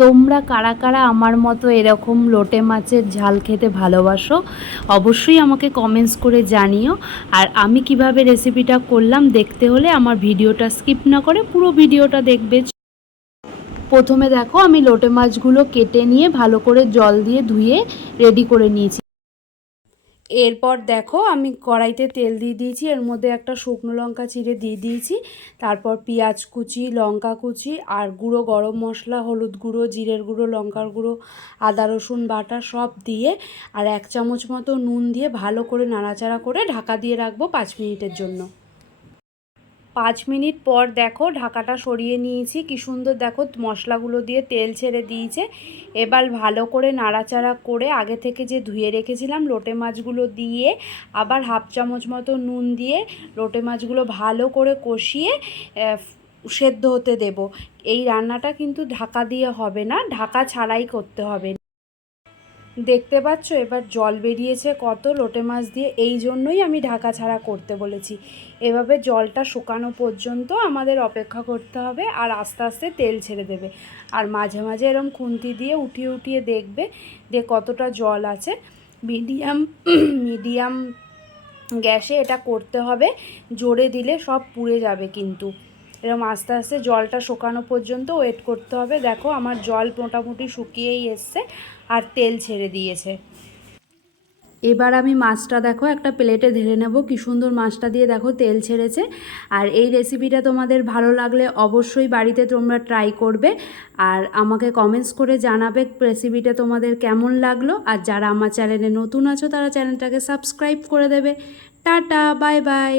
তোমরা কারা কারা আমার মতো এরকম লোটে মাছের ঝাল খেতে ভালোবাসো, অবশ্যই আমাকে কমেন্টস করে জানিও। আর আমি কীভাবে রেসিপিটা করলাম দেখতে হলে আমার ভিডিওটা স্কিপ না করে পুরো ভিডিওটা দেখবে। প্রথমে দেখো আমি লোটে মাছগুলো কেটে নিয়ে ভালো করে জল দিয়ে ধুয়ে রেডি করে নিয়েছি। এরপর দেখো আমি কড়াইতে তেল দিয়ে দিয়েছি, এর মধ্যে একটা শুকনো লঙ্কা চিড়ে দিয়ে দিয়েছি, তারপর পেঁয়াজ কুচি, লঙ্কা কুচি আর গুঁড়ো গরম মশলা, হলুদ গুঁড়ো, জিরের গুঁড়ো, লঙ্কার গুঁড়ো, আদা, রসুন, বাটা সব দিয়ে আর এক চামচ মতো নুন দিয়ে ভালো করে নাড়াচাড়া করে ঢাকা দিয়ে রাখব পাঁচ মিনিটের জন্য। পাঁচ মিনিট পর দেখো ঢাকাটা সরিয়ে নিয়েছি। কি সুন্দর দেখো মশলাগুলো দিয়ে তেল ছেড়ে দিয়েছে। এবার ভালো করে নাড়াচাড়া করে আগে থেকে যে ধুয়ে রেখেছিলাম লোটে মাছগুলো দিয়ে আবার হাফ চামচ মতো নুন দিয়ে লোটে মাছগুলো ভালো করে কষিয়ে সেদ্ধ হতে দেব। এই রান্নাটা কিন্তু ঢাকা দিয়ে হবে না। ঢাকা ছাড়াই করতে হবে। দেখতে পাচ্ছ? এবার জল বেরিয়েছে কত, লোটে মাছ দিয়ে। এই জন্যই আমি ঢাকা ছাড়া করতে বলেছি। এভাবে জলটা শুকানো পর্যন্ত আমাদের অপেক্ষা করতে হবে আর আস্তে আস্তে তেল ছেড়ে দেবে। আর মাঝে মাঝে এরম খুন্তি দিয়ে উঠিয়ে উঠিয়ে দেখবে যে কতটা জল আছে। মিডিয়াম মিডিয়াম গ্যাসে এটা করতে হবে। জোরে দিলে সব পুড়ে যাবে কিন্তু। এরকম আস্তে আস্তে জলটা শুকানো পর্যন্ত ওয়েট করতে হবে। দেখো আমার জল মোটামুটি শুকিয়েই এসছে আর তেল ছেড়ে দিয়েছে। এবার আমি মাছটা দেখো একটা প্লেটে ঢেলে নেব। কি সুন্দর মাছটা দিয়ে দেখো তেল ছেড়েছে। আর এই রেসিপিটা তোমাদের ভালো লাগলে অবশ্যই বাড়িতে তোমরা ট্রাই করবে। আর আমাকে কমেন্টস করে জানাবে রেসিপিটা তোমাদের কেমন লাগল। আর যারা আমার চ্যানেলে নতুন আছো তারা চ্যানেলটাকে সাবস্ক্রাইব করে দেবে। Tata bye bye